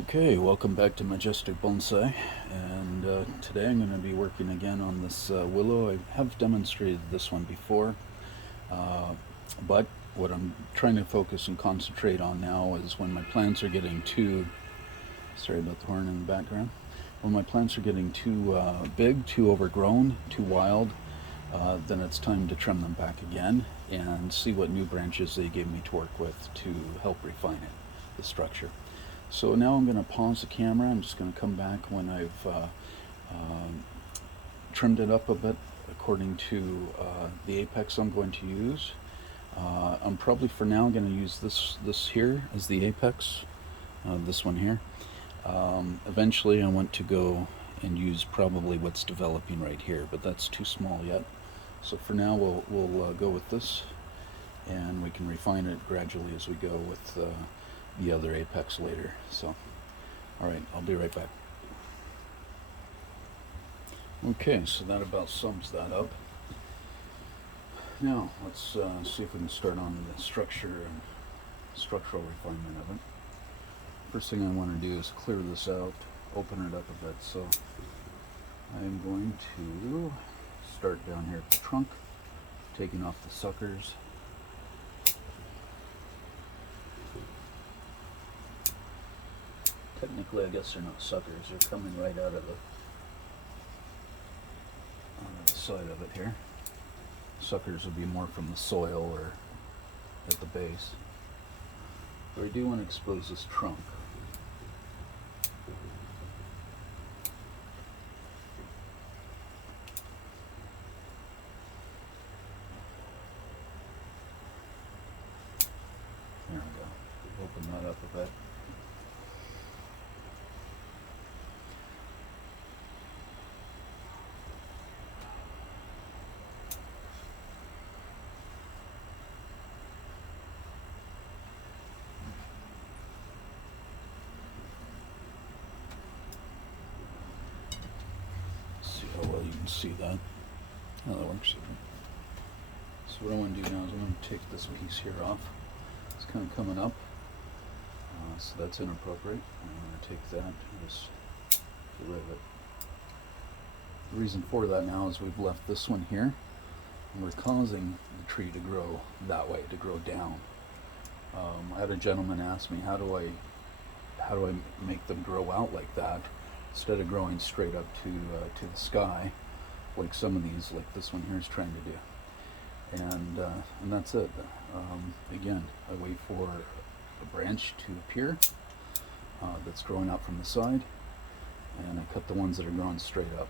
Okay, welcome back to Majestic Bonsai, and today I'm going to be working again on this willow. I have demonstrated this one before, uh, but what I'm trying to focus and concentrate on now is when my plants are getting too, sorry about the horn in the background, when my plants are getting too big, too overgrown, too wild, then it's time to trim them back again and see what new branches they gave me to work with to help refine it, the structure. So now I'm going to pause the camera. I'm just going to come back when I've um, trimmed it up a bit according to the apex I'm going to use. I'm probably for now going to use this here as the apex, this one here. Eventually I want to go and use probably what's developing right here, but that's too small yet. So for now we'll go with this, and we can refine it gradually as we go with the other apex later. So, all right, I'll be right back. Okay, so that about sums that up. Now, let's see if we can start on the structure and structural refinement of it. First thing I want to do is clear this out, open it up a bit. So I'm going to start down here at the trunk, taking off the suckers. Technically, I guess they're not suckers. They're coming right out of the side of it here. Suckers would be more from the soil or at the base. But I do want to expose this trunk. There we go. Open that up a bit. Well, you can see that. Oh, that works. So what I want to do now is I'm going to take this piece here off. It's kind of coming up, so that's inappropriate. I'm going to take that and just get rid of it. The reason for that now is we've left this one here, and we're causing the tree to grow that way, to grow down. I had a gentleman ask me, how do I make them grow out like that, instead of growing straight up to the sky, like some of these, like this one here is trying to do. And that's it. Again, I wait for a branch to appear that's growing out from the side, and I cut the ones that are growing straight up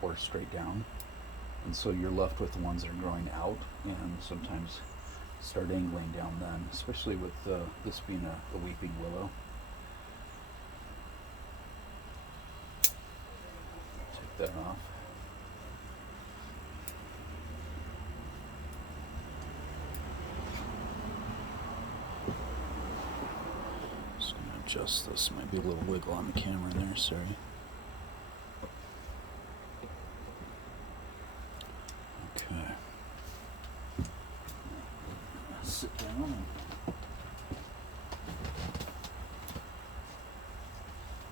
or straight down. And so you're left with the ones that are growing out, and sometimes start angling down then, especially with this being a weeping willow. Take that off. Just going to adjust this. Might be a little wiggle on the camera there, sorry. Okay. Sit down and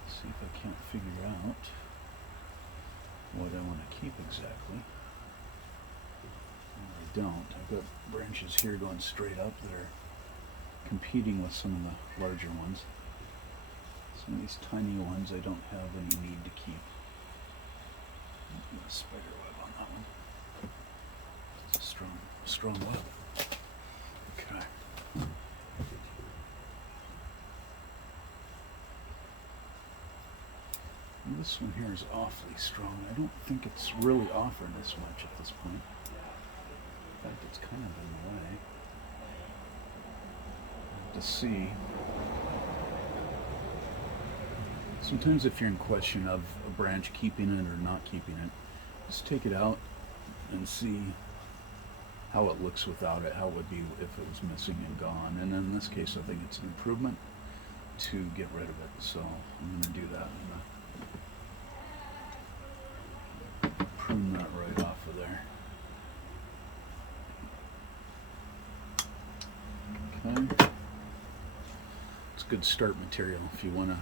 see if I can't figure out what I want to keep exactly. Well, I don't. I've got branches here going straight up that are competing with some of the larger ones. Some of these tiny ones I don't have any need to keep. A spider web on that one. It's a strong web. Okay. And this one here is awfully strong. I don't think it's really offering this much at this point. In fact, it's kind of in the way. I have to see. Sometimes if you're in question of a branch keeping it or not keeping it, just take it out and see how it looks without it, how it would be if it was missing and gone. And in this case, I think it's an improvement to get rid of it. So I'm going to do that. I'm going to prune that right off of there. Okay. It's good start material if you want to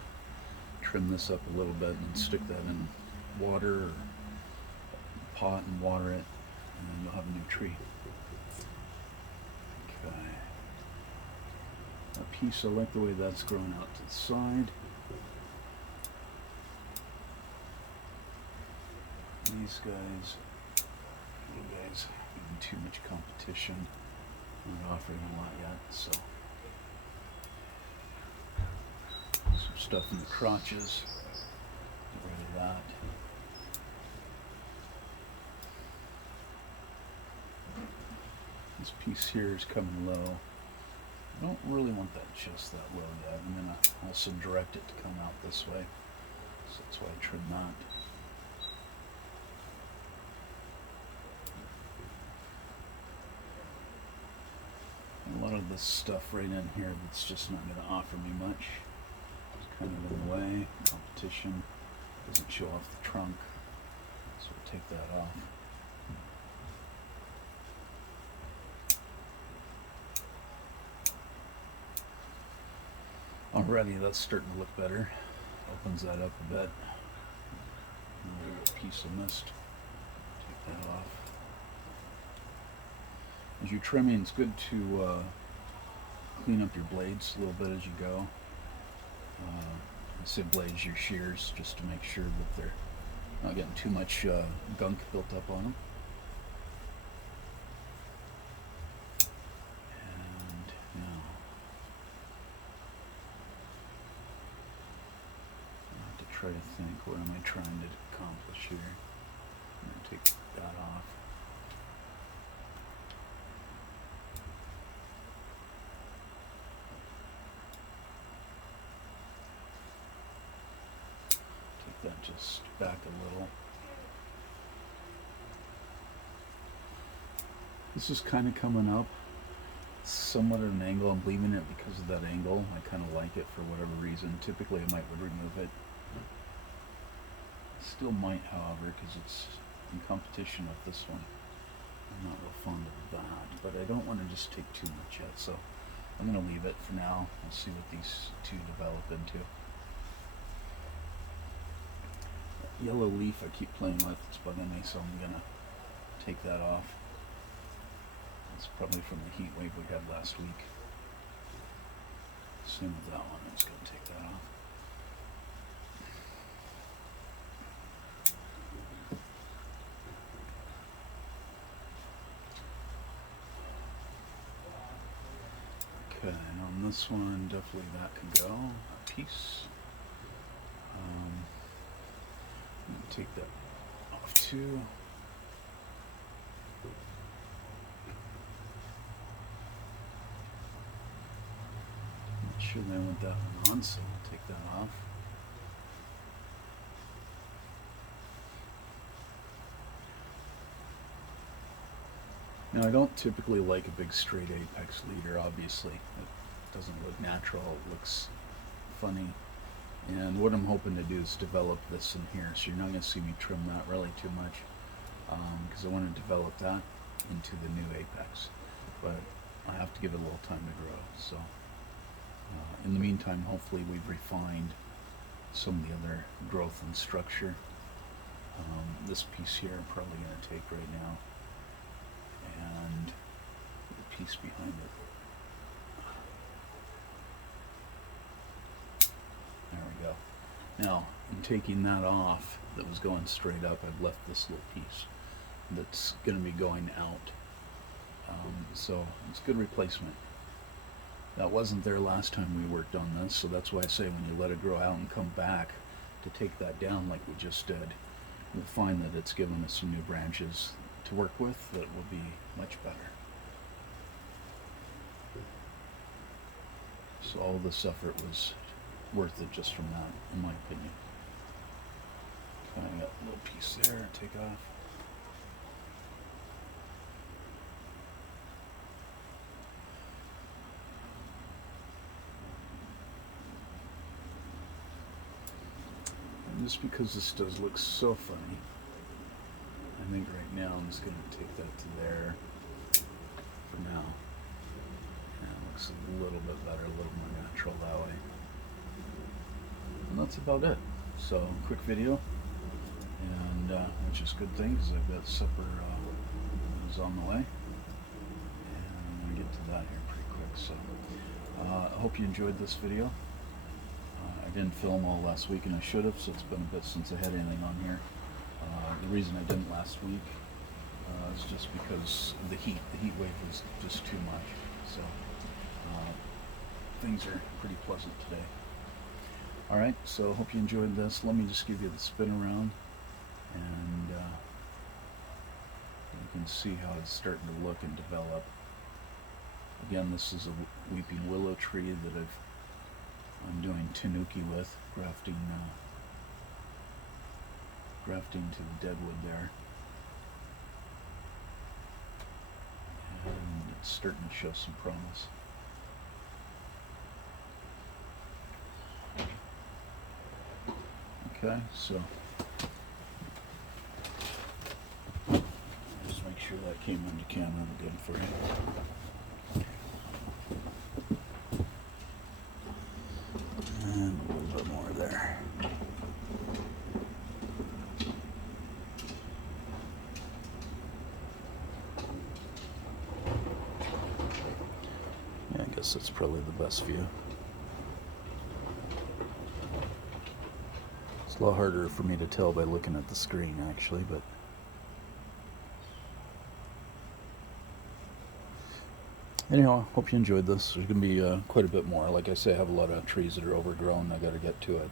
trim this up a little bit and stick that in water or pot and water it, and then you'll have a new tree. Okay. A piece, I like the way that's growing out to the side. These guys, you guys, giving too much competition. I'm not offering a lot yet, so. Some stuff in the crotches. Get rid of that. This piece here is coming low. I don't really want that just that low yet. I'm going to also direct it to come out this way. So that's why I trim that. A lot of this stuff right in here that's just not going to offer me much. It's kind of in the way. Competition doesn't show off the trunk, so we'll take that off. Alrighty, that's starting to look better. Opens that up a bit. Another piece of mist. Take that off. As you're trimming, it's good to clean up your blades a little bit as you go. I say blades, your shears, just to make sure that they're not getting too much gunk built up on them. And now, I have to try to think, what am I trying to accomplish here? I'm going to take that off. That just back a little. This is kind of coming up somewhat at an angle. I'm leaving it because of that angle. I kind of like it for whatever reason. Typically I might remove it. Still might, however, because it's in competition with this one. I'm not real fond of that, but I don't want to just take too much yet, so I'm going to leave it for now. We'll see what these two develop into. Yellow leaf I keep playing with, it's bugging me, so I'm gonna take that off. It's probably from the heat wave we had last week. Same with that one, I'm just gonna take that off. Okay, and on this one, definitely that can go, a piece. Take that off too. Not sure they want that one on, so we'll take that off. Now I don't typically like a big straight apex leader, obviously. It doesn't look natural, it looks funny. And what I'm hoping to do is develop this in here, so you're not going to see me trim that really too much, because I want to develop that into the new apex, but I have to give it a little time to grow. So in the meantime, hopefully we've refined some of the other growth and structure. This piece here I'm probably going to take right now, and the piece behind it. There we go. Now, in taking that off, that was going straight up, I've left this little piece that's going to be going out. So it's a good replacement. That wasn't there last time we worked on this, so that's why I say when you let it grow out and come back to take that down like we just did, we'll find that it's given us some new branches to work with that will be much better. So all this effort was worth it just from that, in my opinion. I got a little piece there, take off. And just because this does look so funny, I think right now I'm just going to take that to there for now. And it looks a little bit better, a little more natural that way. and that's about it. So quick video, and which is a good thing because I've got supper is on the way, and I'm going to get to that here pretty quick. So I hope you enjoyed this video. I didn't film all last week, and I should have, so it's been a bit since I had anything on here. The reason I didn't last week is just because of the heat. The heat wave was just too much. So things are pretty pleasant today. All right, so hope you enjoyed this. Let me just give you the spin around, and you can see how it's starting to look and develop. Again, this is a weeping willow tree that I'm doing tanuki with, grafting to the deadwood there, and it's starting to show some promise. Okay, so just make sure that came into camera good for you. And a little bit more there. Yeah, I guess that's probably the best view. It's a lot harder for me to tell by looking at the screen, actually, but anyhow, I hope you enjoyed this. There's going to be quite a bit more. Like I say, I have a lot of trees that are overgrown. I got to get to it.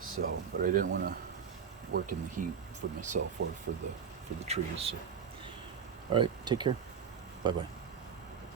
So, but I didn't want to work in the heat for myself or for the trees. So, all right, take care. Bye bye.